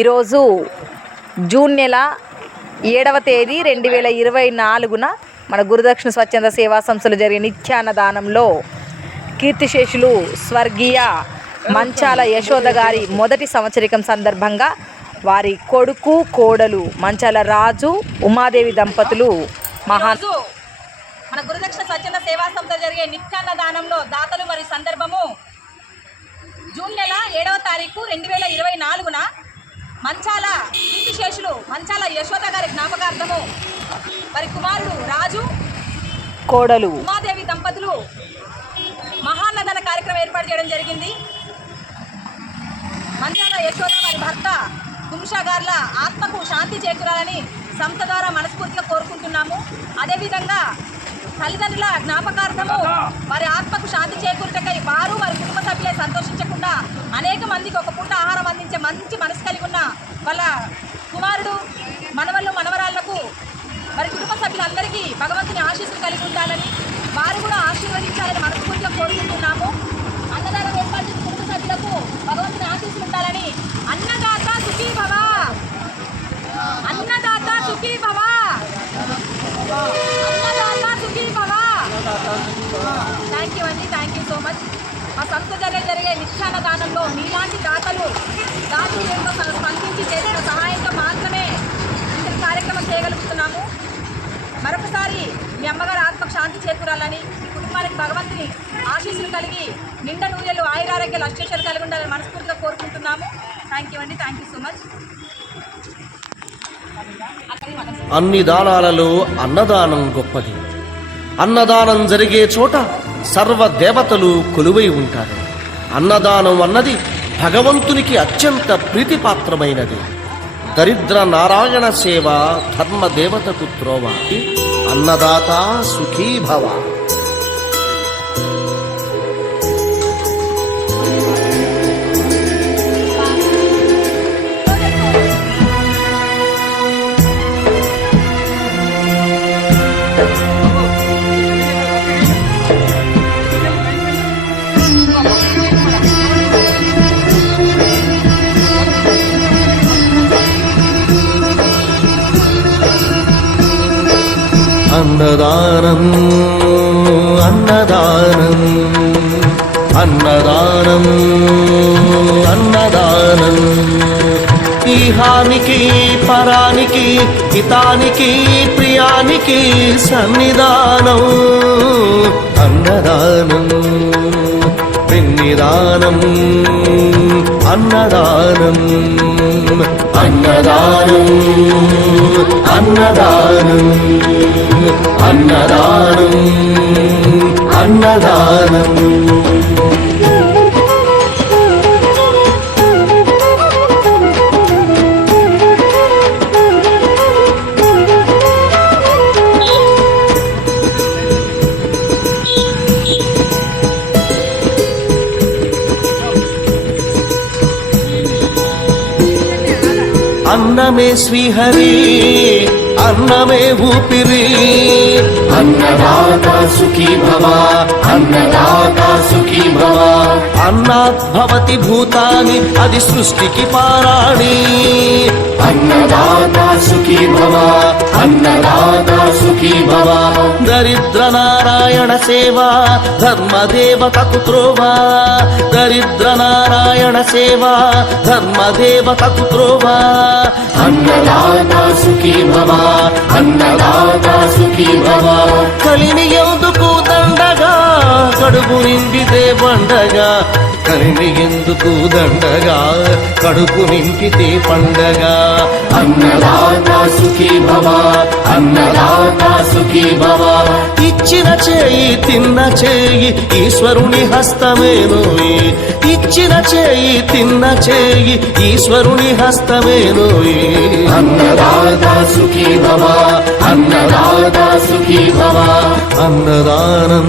ఈరోజు జూన్ నెల 7వ తేదీ 2024 మన గురుదక్షిణ స్వచ్ఛంద సేవా సంస్థలు జరిగే నిత్యాన్నదానంలో కీర్తిశేషులు స్వర్గీయ మంచాల యశోద గారి మొదటి సంవత్సరికం సందర్భంగా వారి కొడుకు కోడలు మంచాల రాజు ఉమాదేవి దంపతులు మన గురుదక్షిణ స్వచ్ఛంద సేవా సంస్థ జరిగే నిత్యాన్నదానంలో దాతలు వారి సందర్భము జూన్ నెల 7వ తారీఖు 2024 మంచాల కీర్తిశేషులు మంచాల యశోద గారి జ్ఞాపకార్థము వారి కుమారుడు రాజు కోడలు ఉమాదేవి దంపతులు మహాన్నదాన కార్యక్రమం ఏర్పాటు చేయడం జరిగింది. మంచాల యశోద వారి భర్త కుంషా గార్ల ఆత్మకు శాంతి చేకూరాలని సంస్థ ద్వారా మనస్ఫూర్తిగా కోరుకుంటున్నాము. అదేవిధంగా తల్లిదండ్రుల జ్ఞాపకార్థము వారి ఆత్మకు శాంతి చేకూరుటకై వారు వారి కుటుంబ సభ్యులే సంతోషించకుండా అనేక మందికి ఒక పూట ఆహారం అందించే మంచి మనసు కలిగి ఉన్న వాళ్ళ కుమారుడు మనవళ్ళు మనవరాళ్లకు వారి కుటుంబ సభ్యులందరికీ భగవంతుని ఆశీస్సులు కలిగి ఉండాలని వారు కూడా ఆశీర్వదించాలని మనస్ఫూర్తిగా కోరుకుంటున్నాము. అన్నదానం ఏర్పాటు చేసిన కుటుంబ సభ్యులకు భగవంతుని ఆశీస్సులు ఉండాలని అన్నదాత సుఖీ భవ, అన్నదాత సుఖీ భవ, అన్నదాత సుఖీ భవ. థ్యాంక్ యూ అండి, థ్యాంక్ యూ సో మచ్. మా సంస్థ జరిగే నిత్యాన్నదానంలో మీలాంటి దాతలు ఎంతో స్పందించి చేసిన సహాయంతో మాత్రమే ఇంతటి కార్యక్రమం చేయగలుగుతున్నాము. మరొకసారి మీ అమ్మగారు ఆత్మకు శాంతి చేకూరాలని, కుటుంబానికి భగవంతుని ఆశీస్సులు కలిగి నిండా నూనెలు ఆయురారోగ్యాలు అష్టేషాలు కలిగి ఉండాలని మనస్ఫూర్తిగా కోరుకుంటున్నాము. థ్యాంక్ యూ అండి, థ్యాంక్ యూ సో మచ్. అన్ని దానాలలో అన్నదానం గొప్పది. అన్నదానం జరిగే చోట సర్వ దేవతలు కొలువై ఉంటారు. అన్నదానం అన్నది భగవంతునికి అత్యంత ప్రీతిపాత్రమైనది. దరిద్ర నారాయణ సేవ ధర్మ దేవతకు త్రోవ. అన్నదాత సుఖీ భవ. అన్నదానం అన్నదానం అన్నదానం అన్నదానం ఈహానికి పరానికి హితానికి ప్రియానికి సన్నిధానం. అన్నదానం పిన్నిదానం అన్నదానం అన్నదానం అన్నదానం అన్నదానం అన్నదానం. అన్నమే శ్రీహరి అన్నమే ఊపిరి. అన్నదాత సుఖీ భవ, అన్నదాత సుఖీ భవ. అన్నాత్ భవతి భూతాని అది సృష్టికి పారాణి. అన్నదాత సుఖీ భవ, అన్నదాత సుఖీ భవ. దరిద్ర నారాయణ సేవ ధర్మదేవతకు త్రోవ. దరిద్ర నారాయణ సేవ ధర్మదేవతకు త్రోవ. అన్నదాత సుఖీ భవ, అన్నదాత సుఖీ భవ. కలిమి ఎందుకు దండగా కడుపు నిండితే పండగా. కలిమి ఎందుకు దండగా కడుపు నింపితే పండగ. అన్నదాత సుఖీ భవ, అన్నదాత సుఖీ భవ. ఇచ్చిన చేయి తిన్న చేయి ఈశ్వరుని హస్తమేనోయి. ఇచ్చిన చేయి తిన్న చేయి ఈశ్వరుని హస్తమేనోయి. అన్నదాత సుఖీ భవ, అన్నదాత సుఖీ భవ. అన్నదానం